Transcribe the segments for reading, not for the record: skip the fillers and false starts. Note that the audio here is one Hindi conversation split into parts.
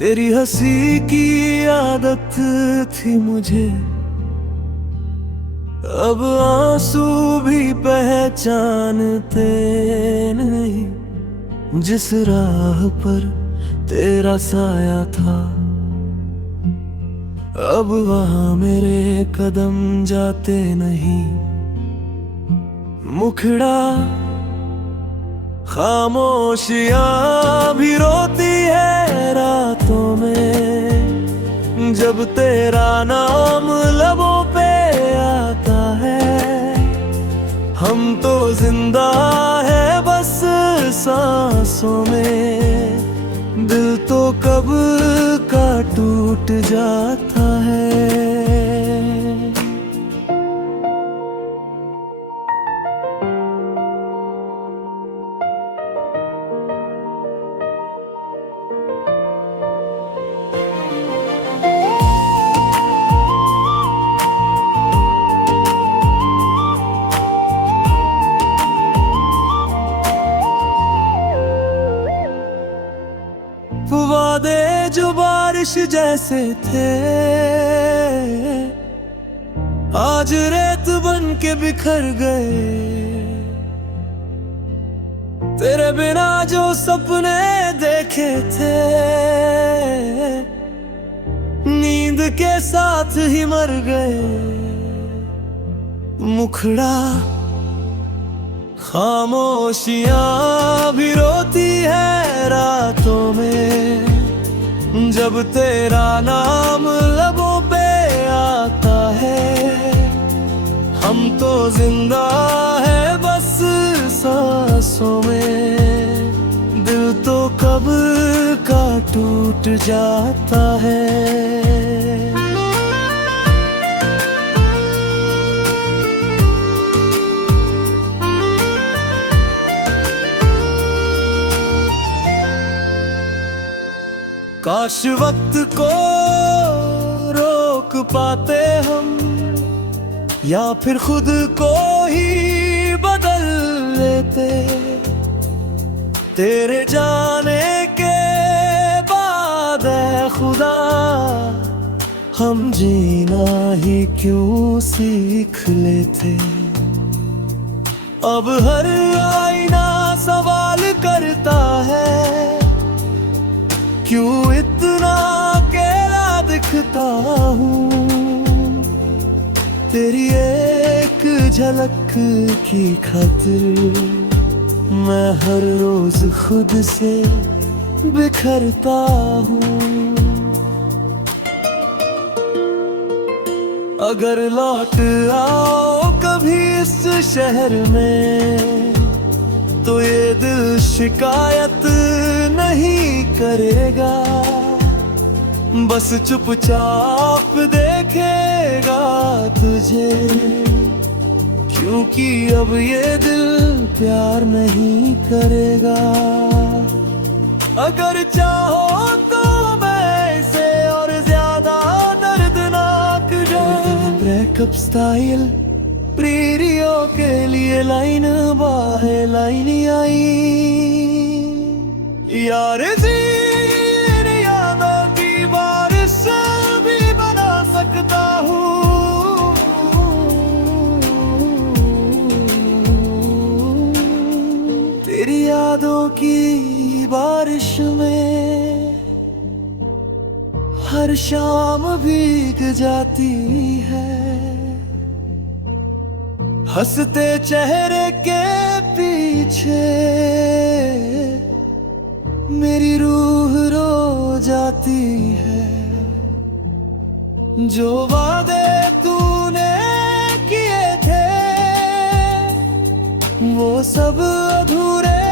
तेरी हंसी की आदत थी मुझे, अब आंसू भी पहचानते नहीं। जिस राह पर तेरा साया था, अब वहां मेरे कदम जाते नहीं। मुखड़ा खामोशियां भी रोती है रातों में, जब तेरा नाम लबों पे आता है। हम तो जिंदा है बस सांसों में, दिल तो कब का टूट जाता है। वादे जो बारिश जैसे थे, आज रेत बन के बिखर गए। तेरे बिना जो सपने देखे थे, नींद के साथ ही मर गए। मुखड़ा खामोशियां भी रोती है रातों में, जब तेरा नाम लबों पे आता है। हम तो जिंदा है बस सांसों में, दिल तो कब का टूट जाता है। काश वक्त को रोक पाते हम, या फिर खुद को ही बदल लेते। तेरे जाने के बाद ऐ खुदा, हम जीना ही क्यों सीख लेते। अब हर आईना सवाल करता है, क्यों इतना अकेला दिखता हूँ। तेरी एक झलक की खातिर मैं हर रोज खुद से बिखरता हूँ। अगर लौट आओ कभी इस शहर में, तो ये दिल शिकायत नहीं करेगा, बस चुपचाप देखेगा तुझे। क्योंकि अब ये दिल प्यार नहीं करेगा। अगर चाहो तो मैं इसे और ज्यादा दर्दनाक ब्रेकअप स्टाइल प्रीरियो के लिए लाइन बाहे लाइन आई। यार जी यादों की बारिश भी बना सकता हूँ। तेरी यादों की बारिश में हर शाम भीग जाती है। हंसते चेहरे के पीछे मेरी रूह रो जाती है। जो वादे तूने किए थे वो सब अधूरे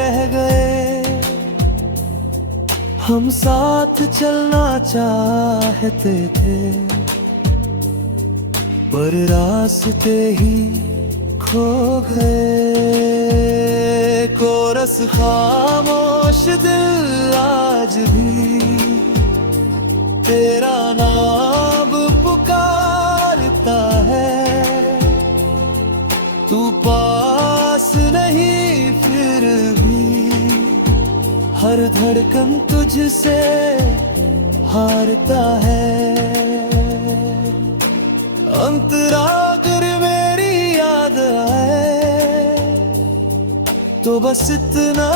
रह गए। हम साथ चलना चाहते थे पर रास्ते ही खो गए। कोरस खामोश दिल आज भी तेरा नाम पुकारता है। तू पास नहीं फिर भी हर धड़कन तुझसे हारता है। अंतरा कर मेरी याद आए तो बस इतना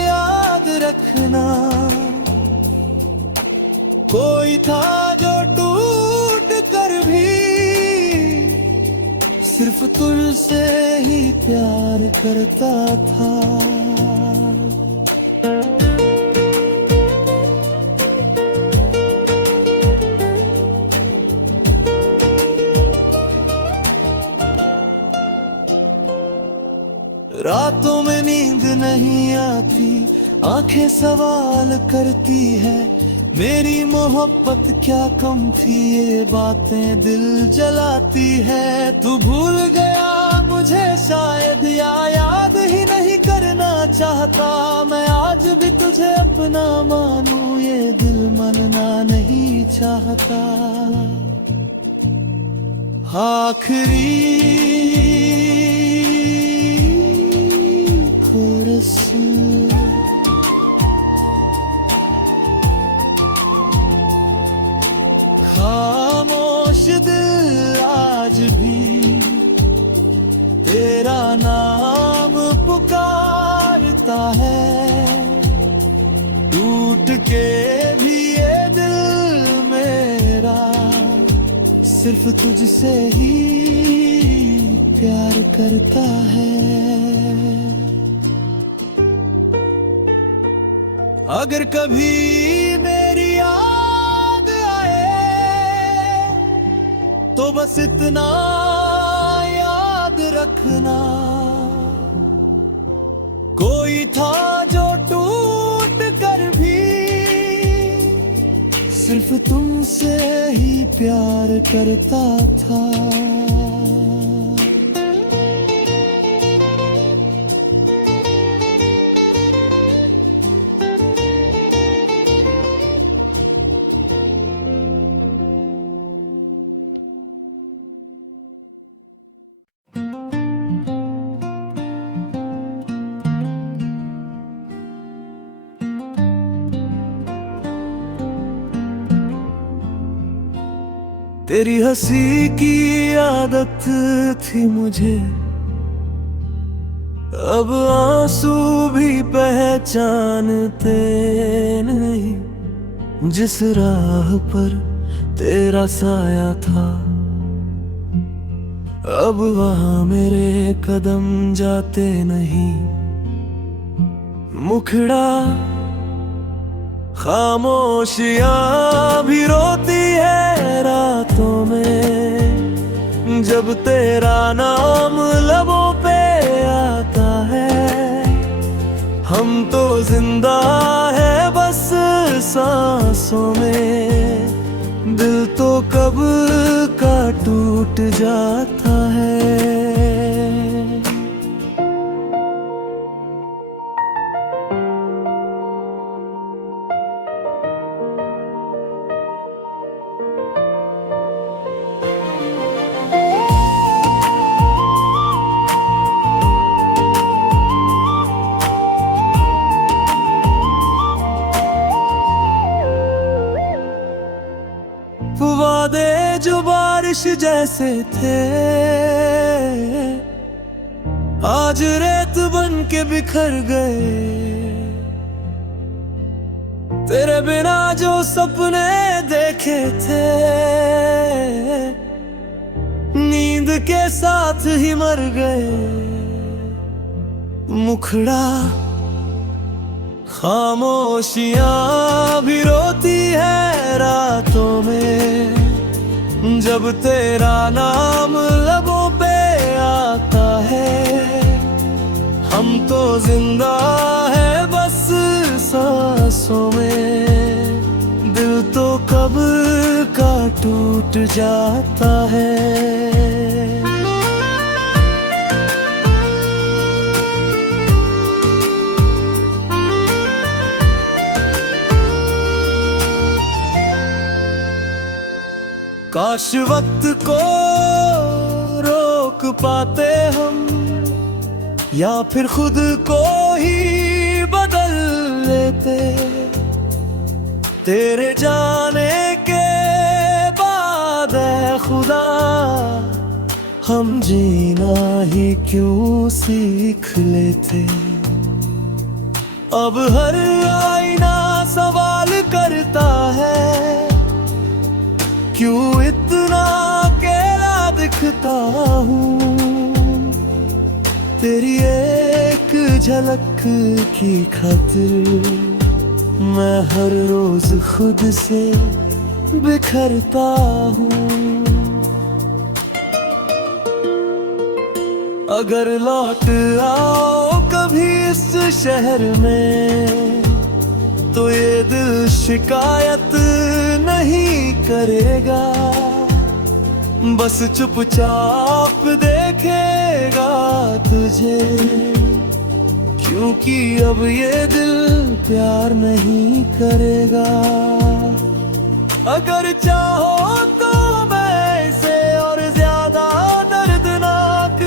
याद रखना, कोई था जो टूट कर भी सिर्फ तुझसे ही प्यार करता था। रातों में नींद नहीं आती, आंखें सवाल करती है, मेरी मोहब्बत क्या कम थी, ये बातें दिल जलाती है। तू भूल गया मुझे शायद, या याद ही नहीं करना चाहता, मैं आज भी तुझे अपना मानूं, ये दिल मानना नहीं चाहता। आखिरी कोरस खामोश दिल आज भी तेरा नाम पुकारता है, टूट के भी ये दिल मेरा सिर्फ तुझसे ही प्यार करता है। अगर कभी मेरी याद आए तो बस इतना याद रखना, कोई था जो टूट कर भी सिर्फ तुमसे ही प्यार करता था। तेरी हंसी की आदत थी मुझे, अब आंसू भी पहचानते नहीं, जिस राह पर तेरा साया था अब वहां मेरे कदम जाते नहीं। मुखड़ा खामोशियां भी रोती है रातों में, जब तेरा नाम लबों पे आता है। हम तो जिंदा है बस सांसों में, दिल तो कब का टूट जाता है। वादे जो बारिश जैसे थे आज रेत बन के बिखर गए, तेरे बिना जो सपने देखे थे नींद के साथ ही मर गए। मुखड़ा खामोशियां भी रोती है रातों में, जब तेरा नाम लबों पे आता है। हम तो जिंदा है बस सांसों में, दिल तो कब का टूट जाता है। काश वक्त को रोक पाते हम, या फिर खुद को ही बदल करते। तेरे जाने के बाद ऐ खुदा हम जीना ही क्यों सीख लेते। अब हर आईना सवाल करता है, क्यों इतना अकेला दिखता हूँ। तेरी एक झलक की खातिर मैं हर रोज खुद से बिखरता हूँ। अगर लौट आओ कभी इस शहर में, तो ये दिल शिकायत नहीं करेगा, बस चुपचाप देखेगा तुझे। क्योंकि अब ये दिल प्यार नहीं करेगा। अगर चाहो तो मैं इसे और ज्यादा दर्दनाक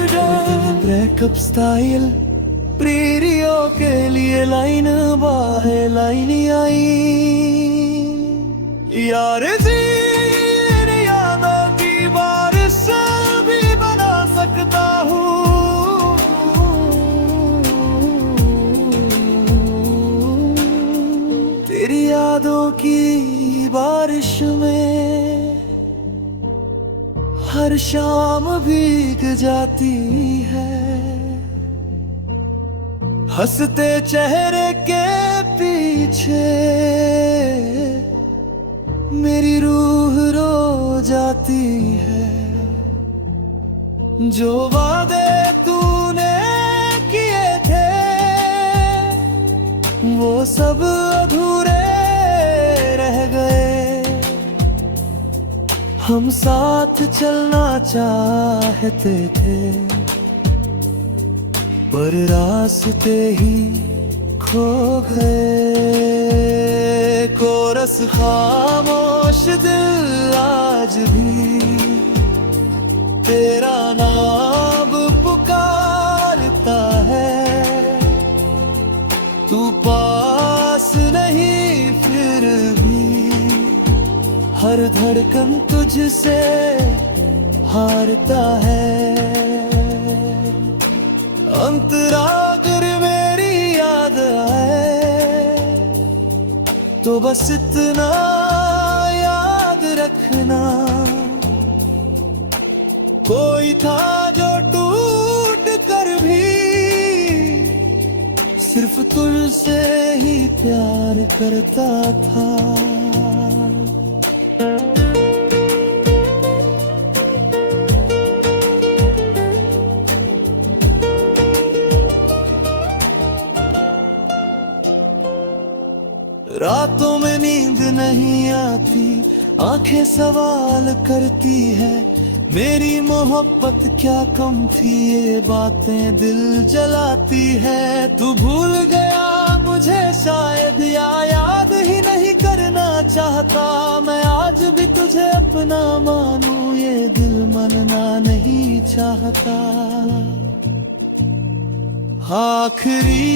ब्रेकअप स्टाइल प्रीरियो के लिए लाइन बाहे लाइन आई। यार जी यादों की बारिश भी बना सकता हूँ। तेरी यादों की बारिश में हर शाम भीग जाती है। हंसते चेहरे के पीछे मेरी रूह रो जाती है। जो वादे तूने किए थे वो सब अधूरे रह गए। हम साथ चलना चाहते थे, पर रास्ते ही खो गए। कोरस खामोश दिल आज भी तेरा नाम पुकारता है। तू पास नहीं फिर भी हर धड़कन तुझसे हारता है। अंतरा कर मेरी याद आए तो बस इतना याद रखना, कोई था जो टूट कर भी सिर्फ तुझसे ही प्यार करता था। रातों में नींद नहीं आती, आंखें सवाल करती है, मेरी मोहब्बत क्या कम थी, ये बातें दिल जलाती है। तू भूल गया मुझे शायद, या याद ही नहीं करना चाहता। मैं आज भी तुझे अपना मानूं, ये दिल मानना नहीं चाहता। आखिरी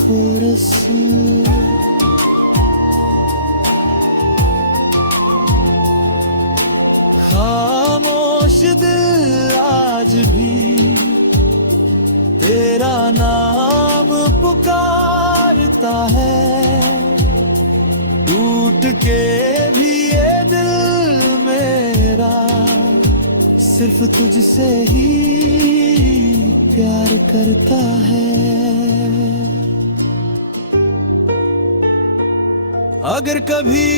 कोरस खामोश दिल आज भी तेरा नाम पुकारता है। टूट के भी ये दिल मेरा सिर्फ तुझसे ही प्यार करता है। अगर कभी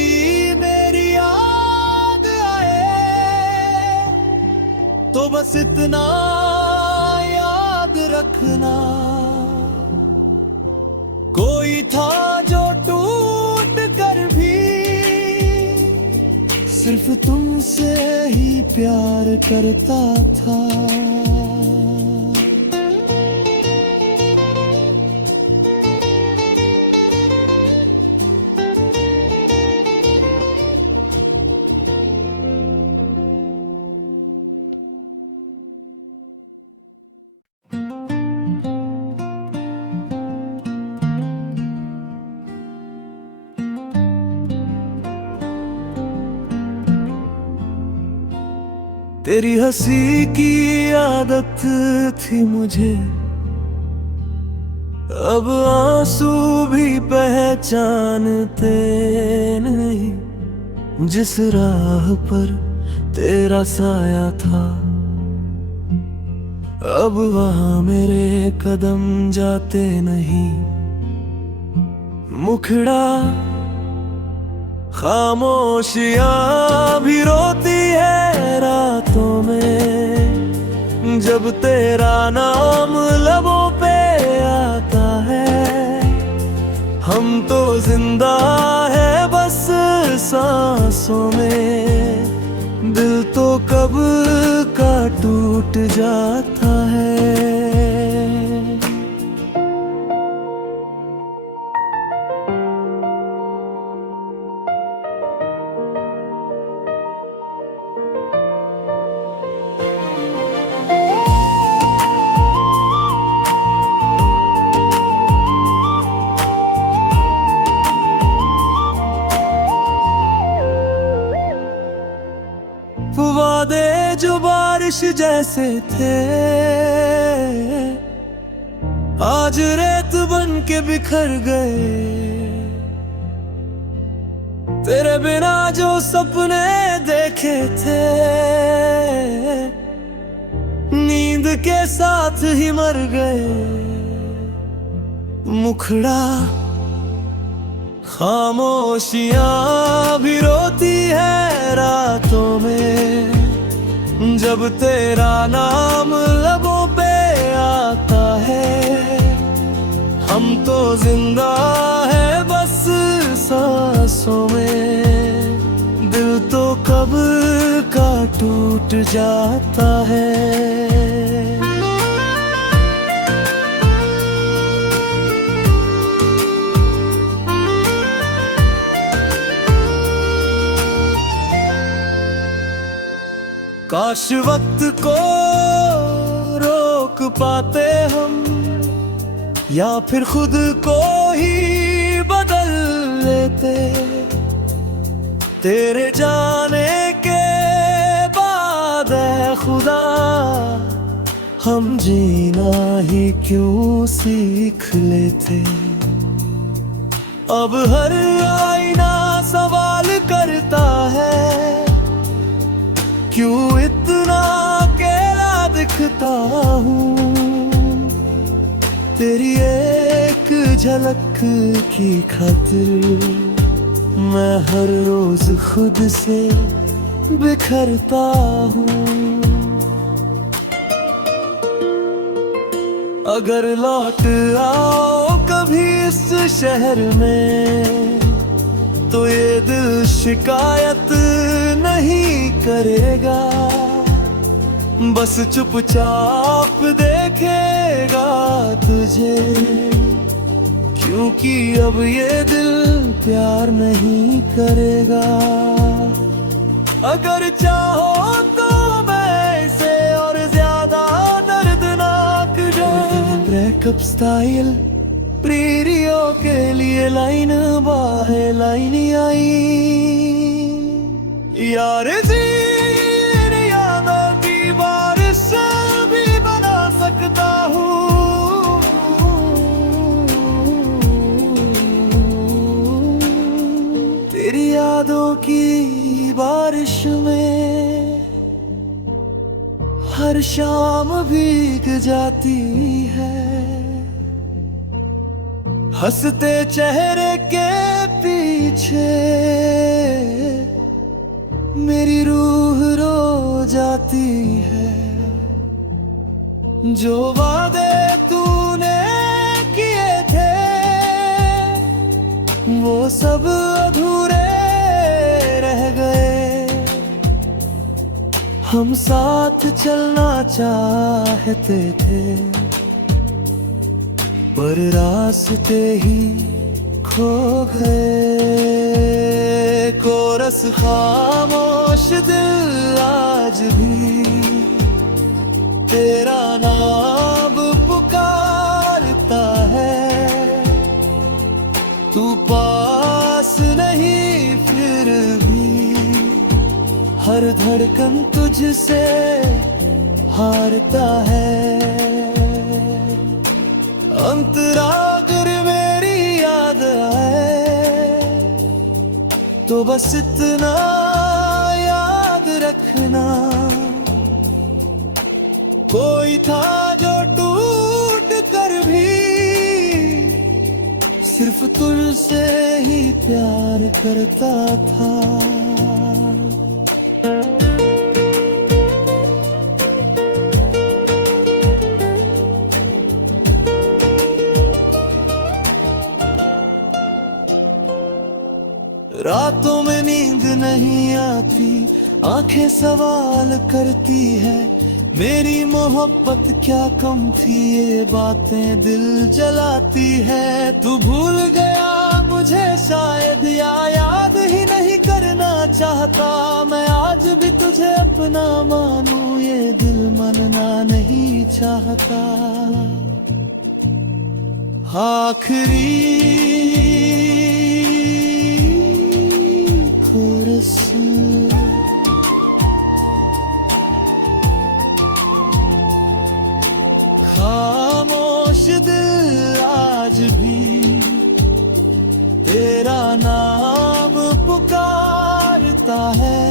मेरी याद आए तो बस इतना याद रखना, कोई था जो टूट कर भी सिर्फ तुमसे ही प्यार करता था। तेरी हंसी की आदत थी मुझे, अब आंसू भी पहचानते नहीं। जिस राह पर तेरा साया था, अब वहां मेरे कदम जाते नहीं। मुखड़ा खामोशियां भी रोती है रातों में, जब तेरा नाम लबों पे आता है। हम तो जिंदा है बस सांसों में, दिल तो कब का टूट जाता है। वादे जो बारिश जैसे थे, आज रेत बन के बिखर गए। तेरे बिना जो सपने देखे थे, नींद के साथ ही मर गए। मुखड़ा खामोशियां भी रोती है रातों में, जब तेरा नाम लबों पे आता है। हम तो जिंदा है बस सांसों में, दिल तो कब का टूट जाता है। काश वक्त को रोक पाते हम, या फिर खुद को ही बदल लेते। तेरे जाने के बाद ऐ खुदा, हम जीना ही क्यों सीख लेते। अब हर आईना सवाल करता है, क्यों इतना अकेला दिखता हूँ। तेरी एक झलक की खातिर मैं हर रोज खुद से बिखरता हूँ। अगर लौट आओ कभी इस शहर में, तो ये दिल शिकायत नहीं करेगा, बस चुपचाप देखेगा तुझे। क्योंकि अब ये दिल प्यार नहीं करेगा। अगर चाहो तो मैं इसे और ज्यादा दर्दनाक ब्रेकअप स्टाइल प्रीरियो के लिए लाइन बाहे लाइन आई। यार इन यादों की बारिश भी बना सकता हूँ। तेरी यादों की बारिश में हर शाम भीग जाती है। हंसते चेहरे के पीछे मेरी रूह रो जाती है। जो वादे तूने किए थे वो सब अधूरे रह गए। हम साथ चलना चाहते थे पर रास्ते ही खो गए। कोरस खामोश दिल आज भी तेरा नाम पुकारता है। तू पास नहीं फिर भी हर धड़कन तुझसे हारता है। अंतरा अगर मेरी याद आए तो बस इतना याद रखना, कोई था जो टूट कर भी सिर्फ तुझसे ही प्यार करता था। रातों में नींद नहीं आती, आंखें सवाल करती है, मेरी मोहब्बत क्या कम थी, ये बातें दिल जलाती है। तू भूल गया मुझे शायद, या याद ही नहीं करना चाहता, मैं आज भी तुझे अपना मानूं, ये दिल मानना नहीं चाहता। आखिरी कोरस खामोश दिल आज भी तेरा नाम पुकारता है,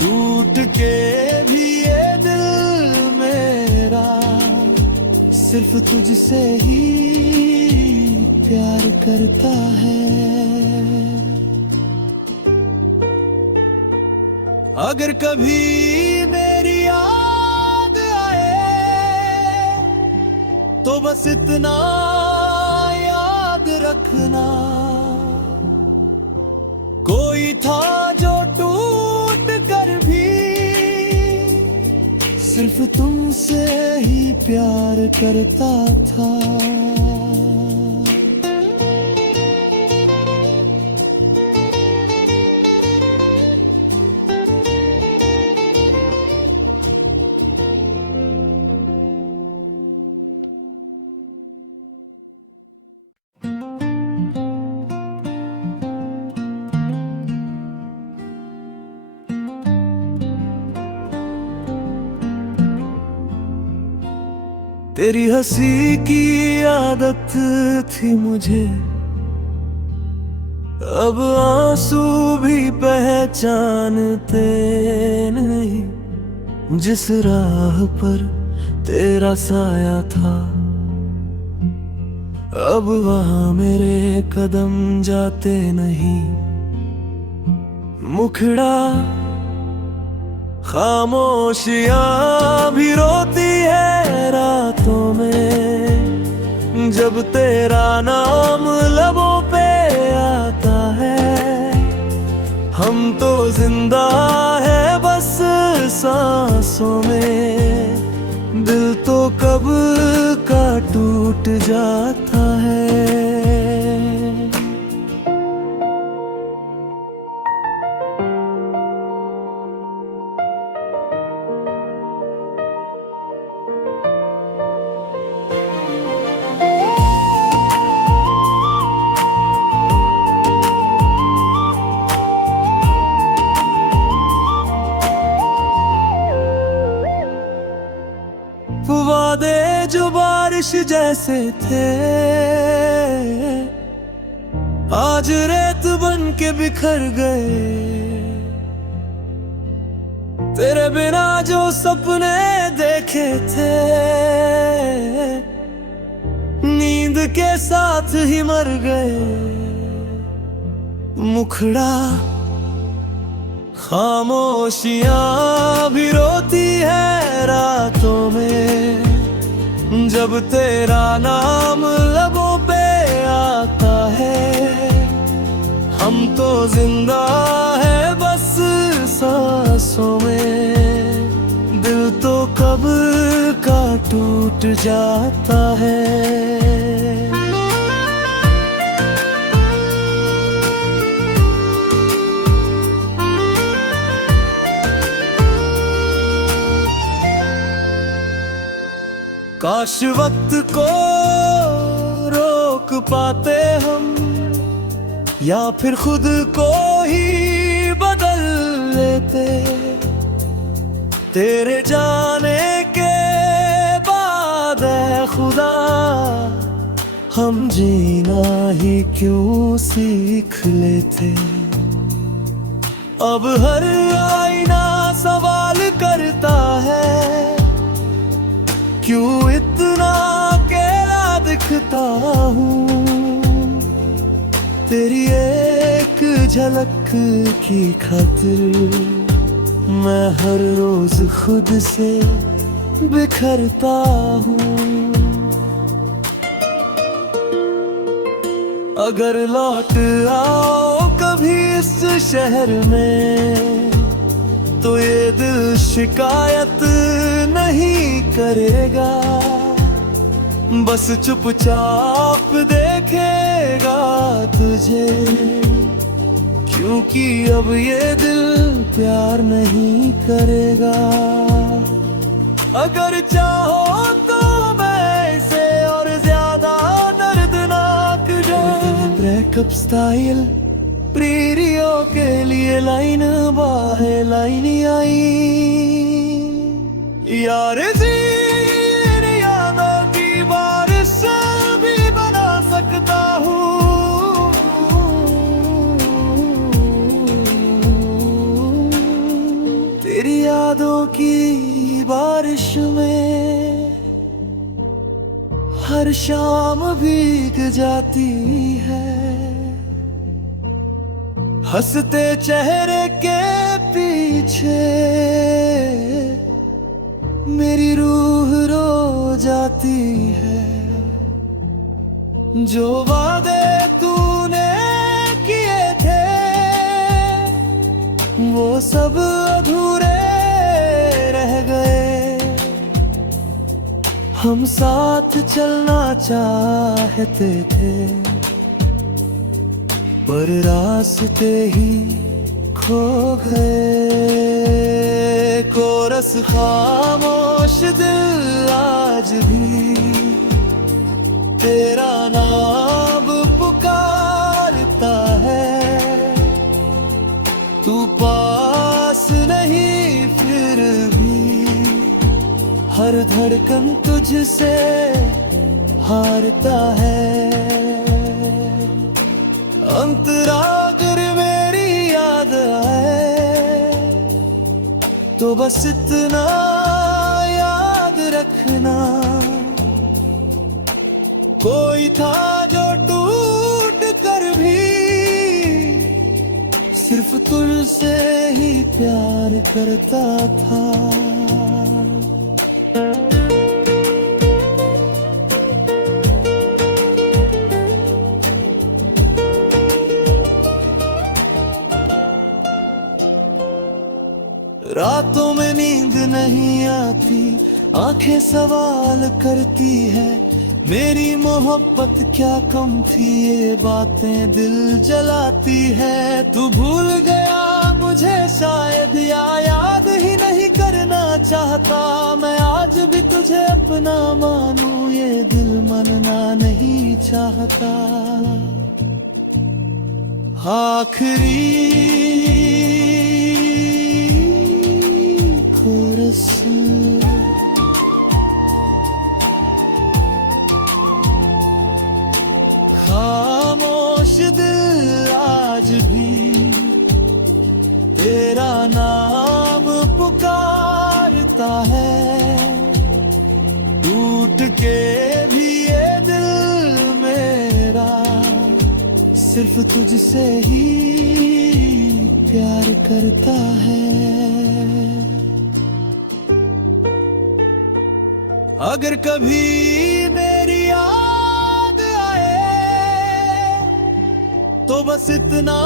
टूट के भी ये दिल मेरा सिर्फ तुझसे ही प्यार करता है। अगर कभी मेरी याद आए तो बस इतना याद रखना, कोई था जो टूट कर भी सिर्फ तुमसे ही प्यार करता था। तेरी हंसी की आदत थी मुझे, अब आंसू भी पहचानते नहीं, जिस राह पर तेरा साया था अब वहां मेरे कदम जाते नहीं। मुखड़ा खामोशियां भी रोती है रातों में, जब तेरा नाम लबों पे आता है। हम तो जिंदा है बस सांसों में, दिल तो कब का टूट जाता है। वादे जो बारिश जैसे थे आज रेत बन के बिखर गए, तेरे बिना जो सपने देखे थे नींद के साथ ही मर गए। मुखड़ा खामोशियां भी रोती है रातों में, जब तेरा नाम लबों पे आता है। हम तो जिंदा है बस सांसों में, दिल तो कब का टूट जाता है। काश वक्त को रोक पाते हम, या फिर खुद को ही बदल लेते। तेरे जाने के बाद ऐ खुदा हम जीना ही क्यों सीख लेते। अब हर आईना सवाल करता है, क्यों इतना अकेला दिखता हूँ। तेरी एक झलक की खातिर मैं हर रोज खुद से बिखरता हूँ। अगर लौट आओ कभी इस शहर में, तो ये दिल शिकायत नहीं करेगा, बस चुपचाप देखेगा तुझे। क्योंकि अब ये दिल प्यार नहीं करेगा। अगर चाहो तो मैं इसे और ज्यादा दर्दनाक ब्रेकअप स्टाइल प्रीरियो के लिए लाइन बाहे लाइन आई। यार जी यादों की बारिश भी बना सकता हूँ। तेरी यादों की बारिश में हर शाम भीग जाती है। हंसते चेहरे के पीछे मेरी रूह रो जाती है। जो वादे तूने किए थे वो सब अधूरे रह गए। हम साथ चलना चाहते थे पर रास्ते ही खो गए। कोरस खामोश दिल आज भी तेरा नाम पुकारता है। तू पास नहीं फिर भी हर धड़कन तुझसे हारता है। अंतरा कर मेरी याद आए तो बस इतना याद रखना, कोई था जो टूट कर भी सिर्फ तुझसे ही प्यार करता था। रातों में नींद नहीं आती, आंखें सवाल करती है मेरी मोहब्बत क्या कम थी, ये बातें दिल जलाती है। तू भूल गया मुझे शायद या याद ही नहीं करना चाहता। मैं आज भी तुझे अपना मानूं ये दिल मानना नहीं चाहता। आखिरी कोरस खामोश दिल आज भी तेरा नाम पुकारता है। टूट के भी ये दिल मेरा सिर्फ तुझसे ही प्यार करता है। अगर कभी मेरी याद आए तो बस इतना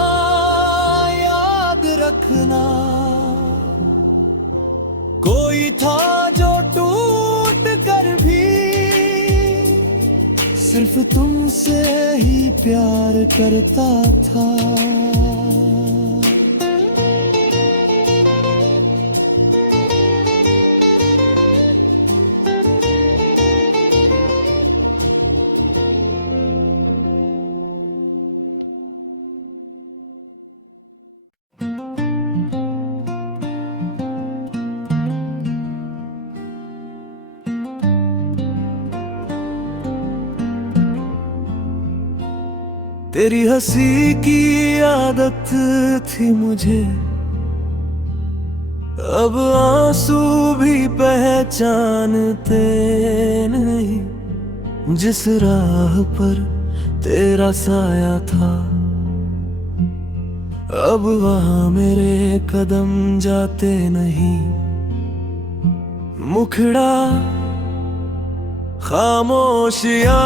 याद रखना, कोई था जो टूट कर भी सिर्फ तुमसे ही प्यार करता था। तेरी हंसी की आदत थी मुझे, अब आंसू भी पहचानते नहीं। जिस राह पर तेरा साया था, अब वहां मेरे कदम जाते नहीं। मुखड़ा खामोशियां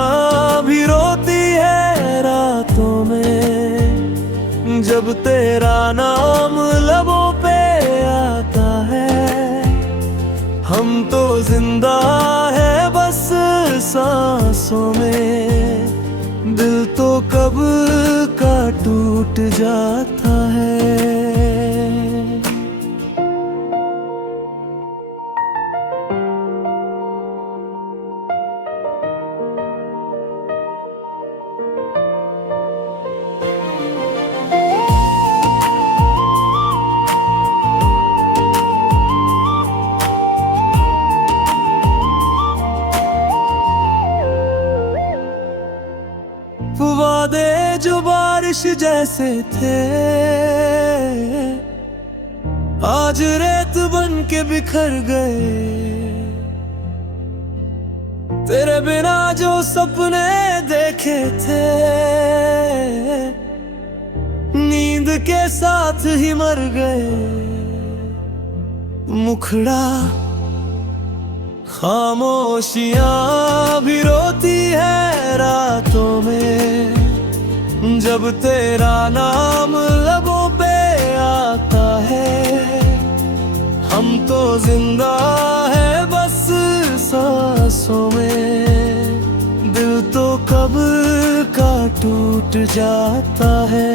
भी रोती है रातों में, जब तेरा नाम लबों पे आता है। हम तो जिंदा है बस सांसों में, दिल तो कब का टूट जाता है। वादे जो बारिश जैसे थे, आज रेत बन के बिखर गए। तेरे बिना जो सपने देखे थे, नींद के साथ ही मर गए। मुखड़ा खामोशियां भी रोती है रातों में, जब तेरा नाम लबों पे आता है। हम तो जिंदा है बस सांसों में, दिल तो कब का टूट जाता है।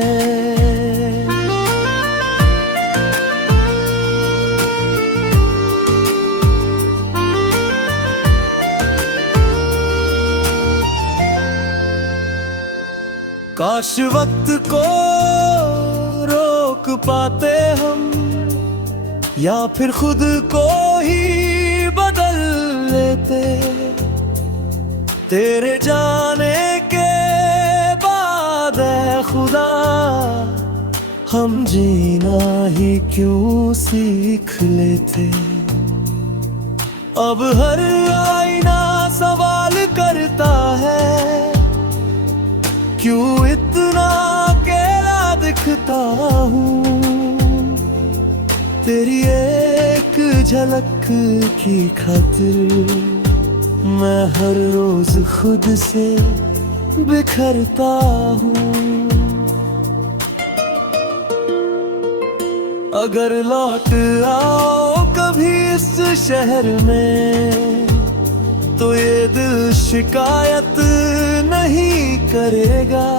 काश वक्त को रोक पाते हम, या फिर खुद को ही बदल लेते। तेरे जाने के बाद ऐ खुदा, हम जीना ही क्यों सीख लेते। अब हर आईना सवाल करता है, क्यों इतना अकेला दिखता हूँ। तेरी एक झलक की खातिर मैं हर रोज खुद से बिखरता हूँ। अगर लौट आओ कभी इस शहर में, तो ये दिल शिकायत नहीं करेगा,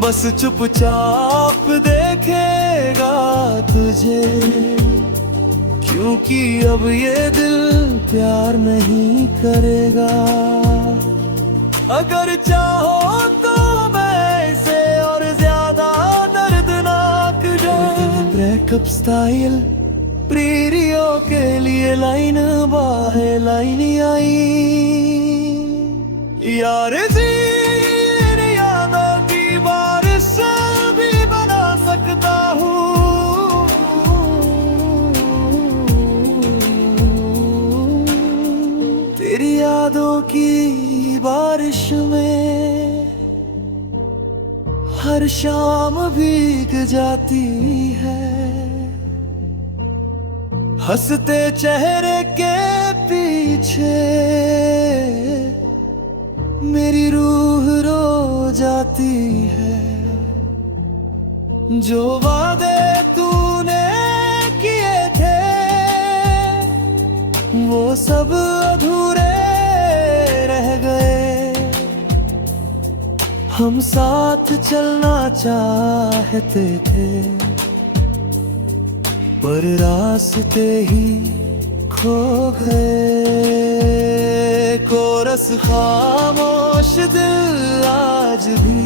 बस चुपचाप देखेगा तुझे। क्योंकि अब ये दिल प्यार नहीं करेगा। अगर चाहो तो मैं इसे और ज्यादा दर्दनाक ब्रेकअप स्टाइल प्रीरियो के लिए लाइन बाहे लाइन आई। यार जी यादों की बारिश भी बना सकता हूँ। तेरी यादों की बारिश में हर शाम भीग जाती है। हंसते चेहरे के पीछे मेरी रूह रो जाती है। जो वादे तूने किए थे वो सब अधूरे रह गए। हम साथ चलना चाहते थे पर रास्ते ही खो गए। कोरस खामोश दिल आज भी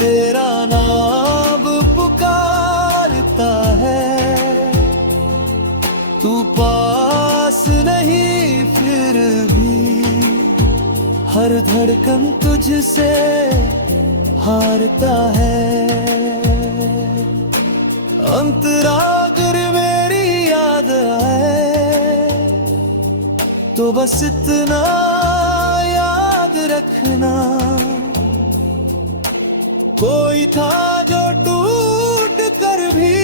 तेरा नाम पुकारता है। तू पास नहीं फिर भी हर धड़कन तुझ तुझसे हारता है। अंतरा कर मेरी याद आए तो बस इतना याद रखना, कोई था जो टूट कर भी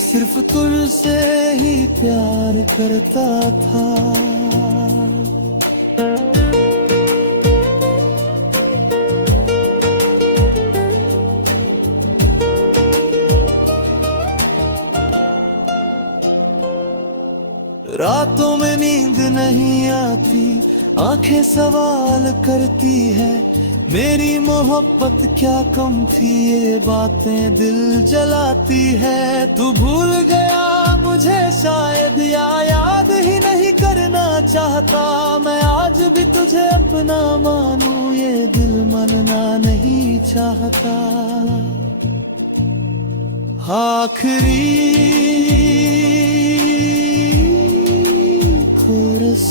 सिर्फ तुझसे ही प्यार करता था। रातों में नींद नहीं आती, आंखें सवाल करती है, मेरी मोहब्बत क्या कम थी, ये बातें दिल जलाती है। तू भूल गया मुझे शायद, या याद ही नहीं करना चाहता, मैं आज भी तुझे अपना मानूं, ये दिल मानना नहीं चाहता। आखिरी कोरस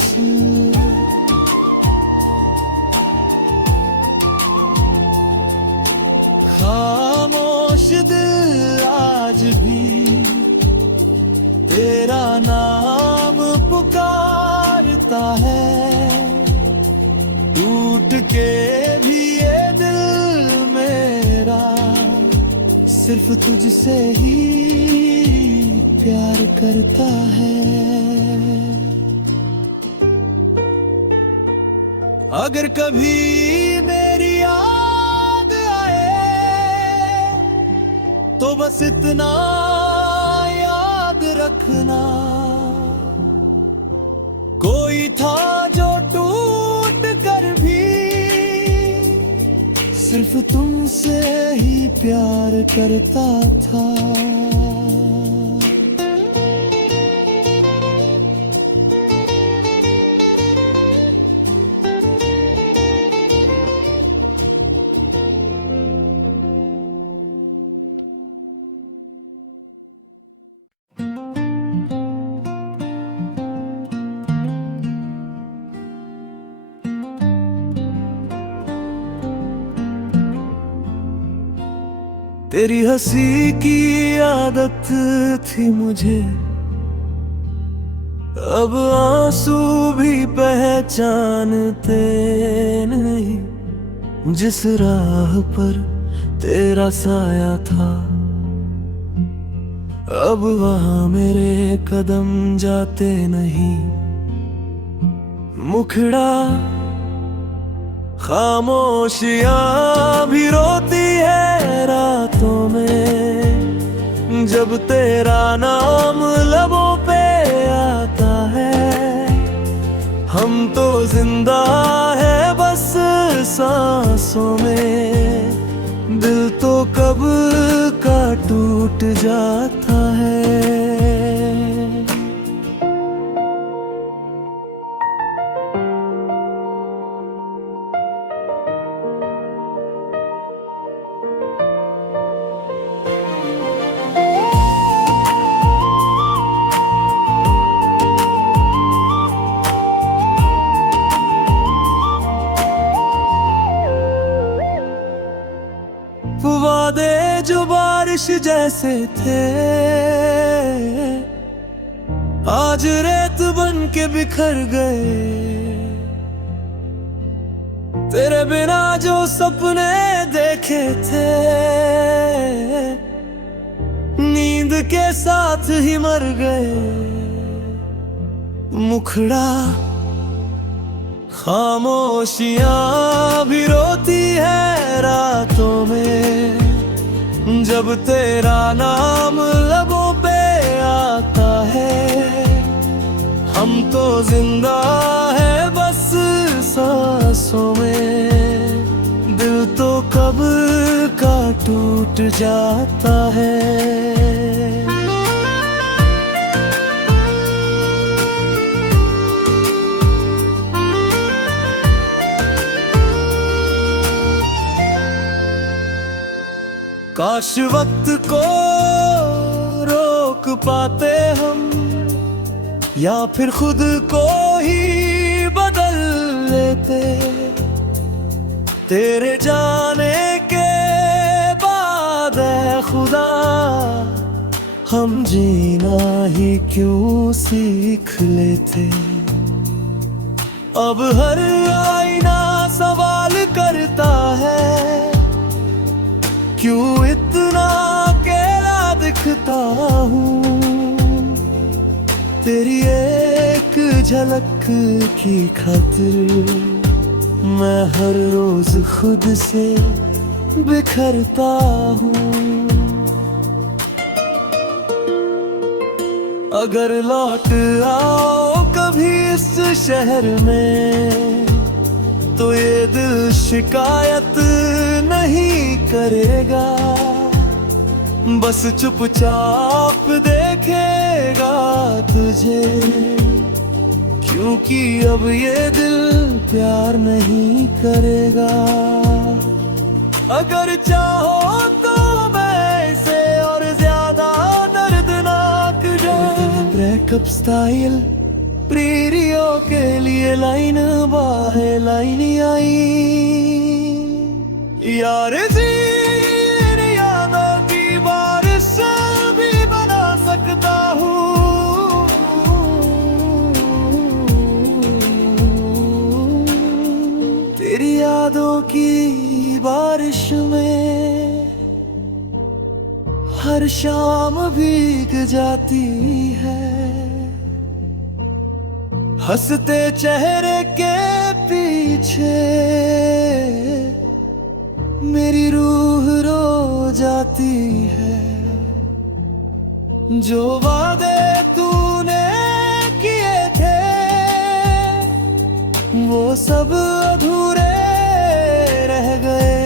खामोश दिल आज भी तेरा नाम पुकारता है, टूट के भी ये दिल मेरा सिर्फ तुझसे ही प्यार करता है। अगर कभी मेरी याद आए तो बस इतना याद रखना, कोई था जो टूट कर भी सिर्फ तुमसे ही प्यार करता था। तेरी हंसी की आदत थी मुझे, अब आंसू भी पहचानते नहीं, जिस राह पर तेरा साया था अब वहां मेरे कदम जाते नहीं। मुखड़ा खामोशियां भी रोती है रातों में, जब तेरा नाम लबों पे आता है। हम तो जिंदा है बस सांसों में, दिल तो कब का टूट जाता है। वादे जो बारिश जैसे थे आज रेत बन के बिखर गए, तेरे बिना जो सपने देखे थे नींद के साथ ही मर गए। मुखड़ा खामोशियां भी रोती है रातों में, जब तेरा नाम लबों पे आता है। हम तो जिंदा है बस सांसों में, दिल तो कब का टूट जाता है। काश वक्त को रोक पाते हम, या फिर खुद को ही बदल लेते। तेरे जाने के बाद ऐ खुदा हम जीना ही क्यों सीख लेते। अब हर आईना सवाल करता है, क्यों इतना अकेला दिखता हूँ। तेरी एक झलक की खातिर मैं हर रोज खुद से बिखरता हूँ। अगर लौट आओ कभी इस शहर में तो ये दिल शिकायत नहीं करेगा, बस चुपचाप देखेगा तुझे। क्योंकि अब ये दिल प्यार नहीं करेगा। अगर चाहो तो मैं इसे और ज्यादा दर्दनाक ब्रेकअप स्टाइल प्रीरियो के लिए लाइन बाहे लाइन आई। यार जी यादों की बारिश भी बना सकता हूँ। तेरी यादों की बारिश में हर शाम भीग जाती है। हंसते चेहरे के पीछे मेरी रूह रो जाती है। जो वादे तूने किए थे वो सब अधूरे रह गए।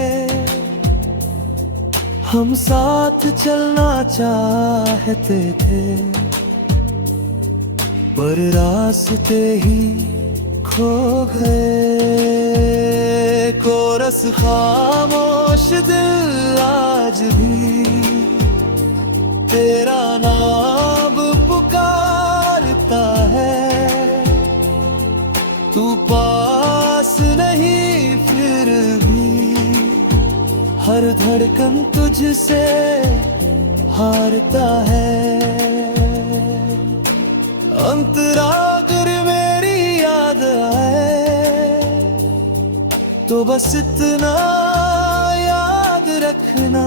हम साथ चलना चाहते थे पर रास्ते ही खो गए। कोरस खामोश दिल आज भी तेरा नाम पुकारता है। तू पास नहीं फिर भी हर धड़कन तुझसे हारता है। अंतरा कर मेरी याद आए तो बस इतना याद रखना,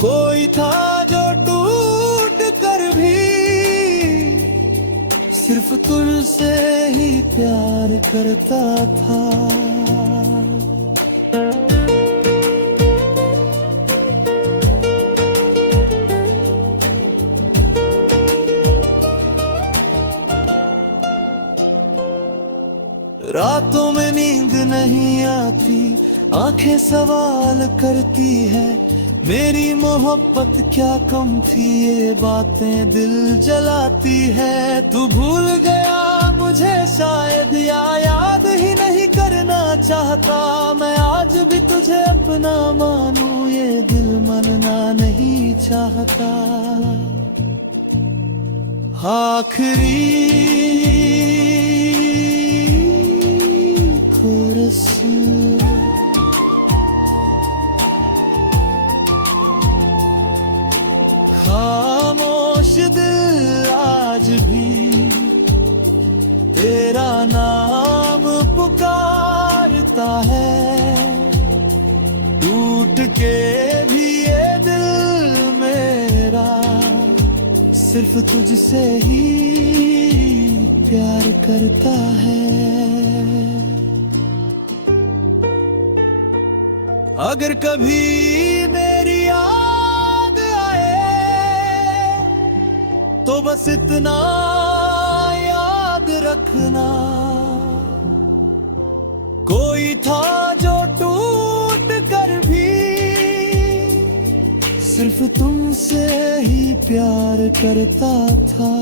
कोई था जो टूट कर भी सिर्फ तुझसे ही प्यार करता था। रातों में नींद नहीं आती, आंखें सवाल करती है मेरी मोहब्बत क्या कम थी, ये बातें दिल जलाती है। तू भूल गया मुझे शायद या याद ही नहीं करना चाहता। मैं आज भी तुझे अपना मानूं ये दिल मानना नहीं चाहता। आखिरी कोरस खामोश दिल आज भी तेरा नाम पुकारता है। टूट के भी ये दिल मेरा सिर्फ तुझसे ही प्यार करता है। अगर कभी मेरी याद आए तो बस इतना याद रखना, कोई था जो टूट कर भी सिर्फ तुमसे ही प्यार करता था।